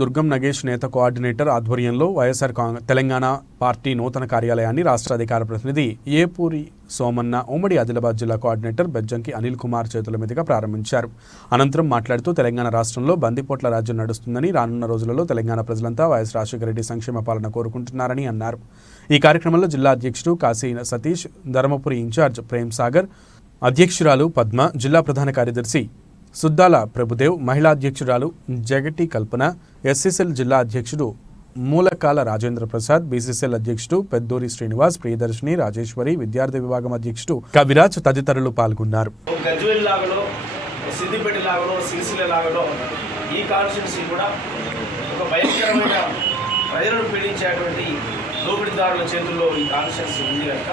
దుర్గం నగేష్ నేత కోఆర్డినేటర్ ఆధ్వర్యంలో YSR Kong Telangana party నూతన కార్యాలయాన్ని రాష్ట్ర అధికార ప్రతినిధి ఏపూరి సోమన్న ఉమ్మడి ఆదిలాబాద్ జిల్లా కోఆర్డినేటర్ బెజ్జంకి అనిల్ కుమార్ చేతుల మీదుగా ప్రారంభించారు. అనంతరం మాట్లాడుతూ తెలంగాణ రాష్ట్రంలో బందిపోట్ల రాజ్యం నడుస్తుందని రానున్న రోజులలో తెలంగాణ ప్రజలంతా వైఎస్ రాజశేఖర రెడ్డి సంక్షేమ పాలన కోరుకుంటున్నారని అన్నారు. ఈ కార్యక్రమంలో జిల్లా అధ్యక్షుడు కాశీ సతీష్ ధర్మపురి ఇన్ఛార్జ్ ప్రేమ్ సాగర్ అధ్యక్షురాలు పద్మ జిల్లా ప్రధాన కార్యదర్శి సుద్దాల ప్రభుదేవ్ మహిళా అధ్యక్షురాలు జగటి కల్పన ఎస్ఎస్ఎల్ జిల్లా అధ్యక్షుడు మూలకాల రాజేంద్ర ప్రసాద్ బీసీసీఎల్ అధ్యక్షుడు పెద్దూరి శ్రీనివాస్ ప్రియదర్శిని రాజేశ్వరి విద్యార్థి విభాగం అధ్యక్షుడు కవిరాజ్ తదితరులు పాల్గొన్నారు. ఒక ఈ కాన్స్టిట్యున్సీ కూడా ఒక భయంకరమైన ప్రజలను పీడించేటువంటి దోపిడీదారుల చేతుల్లో ఈ కాన్స్టిట్యున్సీ ఉంది కనుక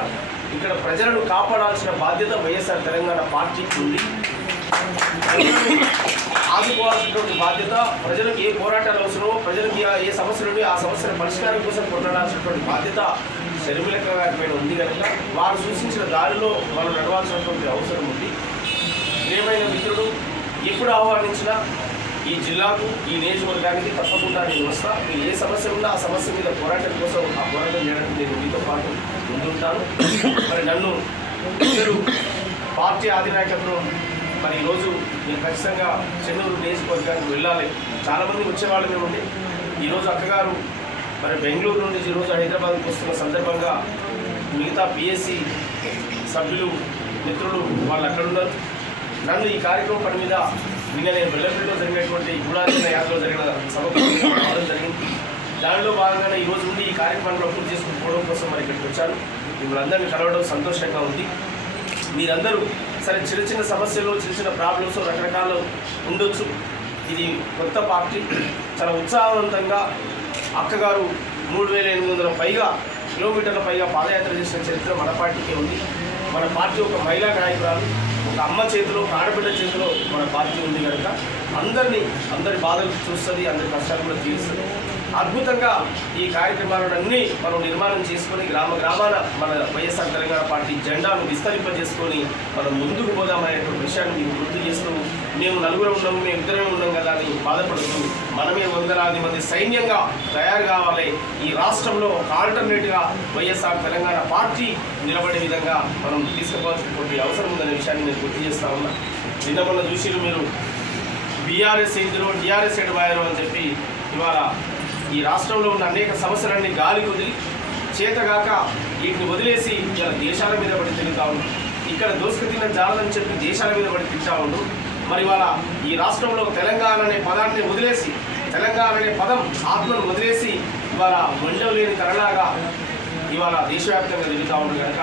ఇక్కడ ప్రజలను కాపాడాల్సిన బాధ్యత వైఎస్ఆర్ తెలంగాణ పార్టీకి ఉంది. ఆదుకోవాల్సినటువంటి బాధ్యత ప్రజలకు ఏ పోరాటాలు అవసరమో ప్రజలకు ఏ- ఏ సమస్యలు ఆ సమస్యల పరిష్కారం కోసం కొట్లాడాల్సినటువంటి బాధ్యత శర్మిలక గారి పైన ఉంది కనుక వారు సూచించిన దారిలో మనం నడవాల్సినటువంటి అవసరం ఉంది. ప్రియమైన మిత్రుడు ఎప్పుడు ఆహ్వానించినా ఈ జిల్లాకు ఈ నియోజకవర్గానికి తప్పకుండా నేను వస్తా. మీరు ఏ సమస్య ఉన్నా ఆ సమస్య మీద పోరాటం కోసం ఆ పోరాటం చేయడానికి నేను మీతో పాటు ముందుంటాను. మరి నన్ను ఇద్దరు పార్టీ అధినాయకత్వం మరి ఈరోజు నేను ఖచ్చితంగా చెన్నూరు నియోజకవర్గానికి వెళ్ళాలి. చాలామంది వచ్చేవాళ్ళు మేము ఉండి. ఈరోజు అక్కగారు మరి బెంగళూరు నుండి ఈరోజు హైదరాబాద్కి వస్తున్న సందర్భంగా మిగతా పిఎస్సి సభ్యులు మిత్రులు వాళ్ళు అక్కడ ఉన్నారు. నన్ను ఈ కార్యక్రమం పని మీద నిన్న నేను బెల్లంపల్లిలో జరిగినటువంటి గుడార్జన యాత్రలో జరిగిన సభకు రావడం జరిగింది. దానిలో భాగంగానే ఈ రోజు నుండి ఈ కార్యక్రమంలో అప్పుడు చేసుకుని పోవడం కోసం మరి ఇక్కడికి వచ్చాను. మిమ్మల్ని అందరినీ కలవడం సంతోషంగా ఉంది. మీరందరూ సరే చిన్న చిన్న సమస్యలు చిన్న చిన్న ప్రాబ్లమ్స్ రకరకాలు ఉండొచ్చు. ఇది కొత్త పార్టీ. చాలా ఉత్సాహవంతంగా అక్కగారు మూడు వేల ఎనిమిది వందల పైగా కిలోమీటర్ల పైగా పాదయాత్ర చేసిన చరిత్ర మన పార్టీకే ఉంది. మన పార్టీ ఒక మహిళా నాయకురాలు ఒక అమ్మ చేతిలో ఒక ఆడబిడ్డ చేతిలో మన పార్టీ ఉంది కనుక అందరినీ అందరి బాధలు చూస్తుంది అందరి కష్టాలు కూడా తీరుస్తుంది. అద్భుతంగా ఈ కార్యక్రమాలన్నీ మనం నిర్మాణం చేసుకొని గ్రామ గ్రామాన మన వైఎస్ఆర్ తెలంగాణ పార్టీ జెండాను విస్తరింపజేసుకొని మనం ముందుకు పోదామనేటువంటి విషయాన్ని మీకు గుర్తు చేస్తూ మేము నలుగురు ఉన్నాము మేము ఇద్దరమే ఉన్నాం కదా అని బాధపడుతూ మనమే వందలాది మంది సైన్యంగా తయారు కావాలి. ఈ రాష్ట్రంలో ఒక ఆల్టర్నేట్గా వైఎస్ఆర్ తెలంగాణ పార్టీ నిలబడే విధంగా మనం తీసుకోవాల్సినటువంటి అవసరం ఉందనే విషయాన్ని నేను గుర్తు చేస్తా ఉన్నా. నిన్న మొన్న చూసిరు మీరు బీఆర్ఎస్ ఎదురు టీఆర్ఎస్ ఎడబాయరు అని చెప్పి ఇవాళ ఈ రాష్ట్రంలో ఉన్న అనేక సమస్యలన్నీ గాలికి వదిలి చేతగాక వీటిని వదిలేసి ఇలా దేశాల మీద పడి తిరుగుతా ఉండు. ఇక్కడ దోసుకు తిన్న జాలని చెప్పి దేశాల మీద పడి తింటా ఉండు. మరి వాళ్ళ ఈ రాష్ట్రంలో తెలంగాణ అనే పదాన్ని వదిలేసి తెలంగాణ అనే పదం ఆత్మను వదిలేసి ఇవాళ మండవ లేని తరలాగా ఇవాళ దేశవ్యాప్తంగా తిరుగుతూ ఉంది కనుక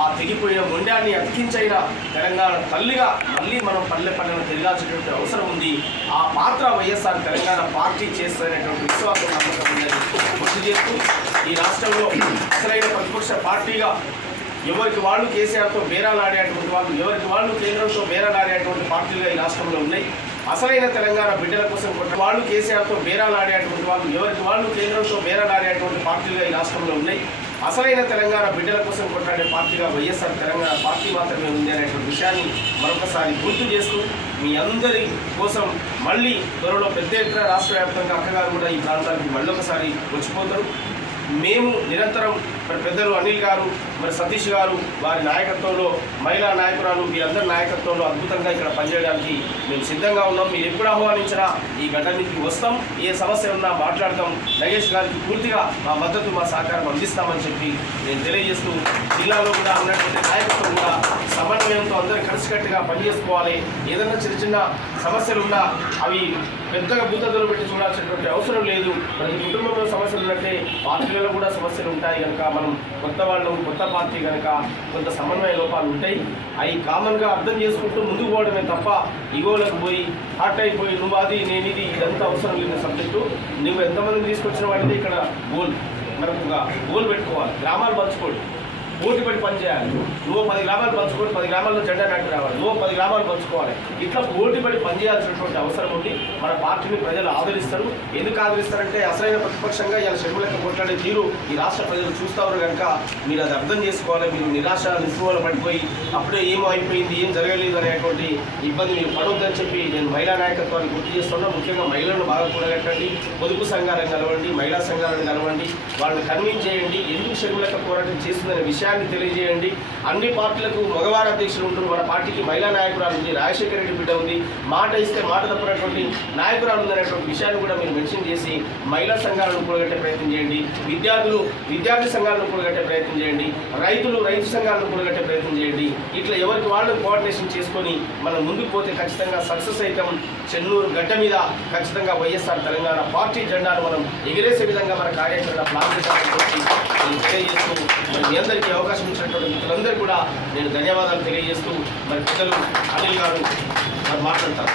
ఆ తెగిపోయిన మొండాన్ని అతికించైన తెలంగాణ తల్లిగా మళ్ళీ మనం పల్లె పల్లెను తిరగాల్సినటువంటి అవసరం ఉంది. ఆ పాత్ర వైఎస్ఆర్ తెలంగాణ పార్టీ చేస్తున్నటువంటి విశ్వాసం నమ్మకం ఉందని గుర్తు చేస్తూ ఈ రాష్ట్రంలో అసలైన ప్రతిపక్ష పార్టీగా ఎవరికి వాళ్ళు కేసీఆర్తో బేరాలాడేటువంటి వాళ్ళు ఎవరికి వాళ్ళు కేంద్రంతో బేరాలాడేటువంటి పార్టీలుగా ఈ రాష్ట్రంలో ఉన్నాయి. అసలైన తెలంగాణ బిడ్డల కోసం కొట్ట వాళ్ళు కేసీఆర్తో బేరాలాడేటువంటి వాళ్ళు ఎవరికి వాళ్ళు కేంద్రంతో బేరాలాడేటువంటి పార్టీలుగా ఈ రాష్ట్రంలో ఉన్నాయి. అసలైన తెలంగాణ బిడ్డల కోసం కొట్లాడే పార్టీగా వైఎస్ఆర్ తెలంగాణ పార్టీ మాత్రమే ఉంది అనేటువంటి విషయాన్ని మరొకసారి గుర్తు చేస్తూ మీ అందరి కోసం మళ్ళీ త్వరలో పెద్ద ఎత్తున రాష్ట్ర వ్యాప్తంగా అక్కగారు కూడా ఈ ప్రాంతానికి మళ్ళొకసారి వచ్చిపోతారు. మేము నిరంతరం మరి పెద్దలు అనిల్ గారు మరి సతీష్ గారు వారి నాయకత్వంలో మహిళా నాయకురాలు వీరందరి నాయకత్వంలో అద్భుతంగా ఇక్కడ పనిచేయడానికి మేము సిద్ధంగా ఉన్నాం. మీరు ఎప్పుడు ఆహ్వానించినా ఈ గడ్డనికి వస్తాం. ఏ సమస్య ఉన్నా మాట్లాడతాం. నగేష్ గారికి పూర్తిగా మా మద్దతు మా సహకారం అందిస్తామని చెప్పి నేను తెలియజేస్తూ జిల్లాలో కూడా ఉన్నటువంటి నాయకత్వం సమన్వయంతో అందరూ కలిసికట్టుగా పనిచేసుకోవాలి. ఏదైనా చిన్న చిన్న సమస్యలు ఉన్నా అవి పెద్దగా భూతద్దలు పెట్టి చూడాల్సినటువంటి అవసరం లేదు. ప్రతి కుటుంబంలో సమస్యలు ఉన్నట్టే పార్టీలలో కూడా సమస్యలు ఉంటాయి కనుక మనం కొత్త వాళ్ళు కొత్త పార్టీ కనుక కొంత సమన్వయ లోపాలు ఉంటాయి. అవి కామన్గా అర్థం చేసుకుంటూ ముందుకు పోవడమే తప్ప ఇగోలకు పోయి హార్ట్ అయిపోయి నువ్వు అది నేను ఇది ఇదంతా అవసరం లేని సబ్జెక్టు. నువ్వు ఎంతమందిని తీసుకొచ్చిన వాడితే ఇక్కడ గోల్ మనకు గోల్ పెట్టుకోవాలి. గ్రామాలు పంచుకోండి. పోటీ పడి పని చేయాలి నువ్వు పది గ్రామాలు పంచుకొని పది గ్రామాల్లో జెండా నాటి రావాలి. నువ్వు పది గ్రామాలు పంచుకోవాలి. ఇట్లా పోటీ పడి పనిచేయాల్సినటువంటి అవసరం ఉంది. మన పార్టీని ప్రజలు ఆదరిస్తారు. ఎందుకు ఆదరిస్తారంటే అసలైన ప్రతిపక్షంగా ఇలా షెడ్యూల్ కొట్లాడే తీరు ఈ రాష్ట్ర ప్రజలు చూస్తారు కనుక మీరు అది అర్థం చేసుకోవాలి. మీరు నిరాశ నిస్పృహలు పడిపోయి అప్పుడే ఏమో అయిపోయింది ఏం జరగలేదు అనేటువంటి ఇబ్బంది మీరు పడవద్దని చెప్పి నేను మహిళా నాయకత్వాన్ని గుర్తు చేస్తున్నా. ముఖ్యంగా మహిళలను బాగా కూడగట్టండి పొదుపు సంఘాలను కలవండి మహిళా సంఘాలను కలవండి. వాళ్ళని కన్విన్స్ చేయండి. ఎందుకు షర్మిలక పోరాటం చేస్తుందనే విషయాన్ని తెలియజేయండి. అన్ని పార్టీలకు మగవారు అధ్యక్షులు ఉంటారు మన పార్టీకి మహిళా నాయకురాలు ఉంది రాజశేఖర రెడ్డి బిడ్డ ఉంది. మాట ఇస్తే మాట తప్పినటువంటి నాయకురాలు ఉందనేటువంటి విషయాన్ని కూడా మీరు మెన్షన్ చేసి మహిళా సంఘాలను కూడగట్టే ప్రయత్నం చేయండి. విద్యార్థులు విద్యార్థి సంఘాలను కూడగట్టే ప్రయత్నం చేయండి. రైతులు రైతు సంఘాలను కూడగట్టే ప్రయత్నం చేయండి. ఇట్లా ఎవరికి వాళ్ళు కోఆర్డినేషన్ చేసుకొని మనం ముందుకు పోతే ఖచ్చితంగా సక్సెస్ అవుతాం చెన్నూరు గడ్డ మీద ఖచ్చితంగా వైఎస్ఆర్ తెలంగాణ పార్టీ జెండాను మనం ఎగిరేసే విధంగా మన కార్యాచరణ ప్లాన్ చేశామని నేను తెలియజేస్తూ మరి మీ అందరికీ అవకాశం ఇచ్చినటువంటి మిత్రులందరూ కూడా నేను ధన్యవాదాలు తెలియజేస్తూ మరి పెద్దలు అనిల్ గారు మరి మాట్లాడతారు.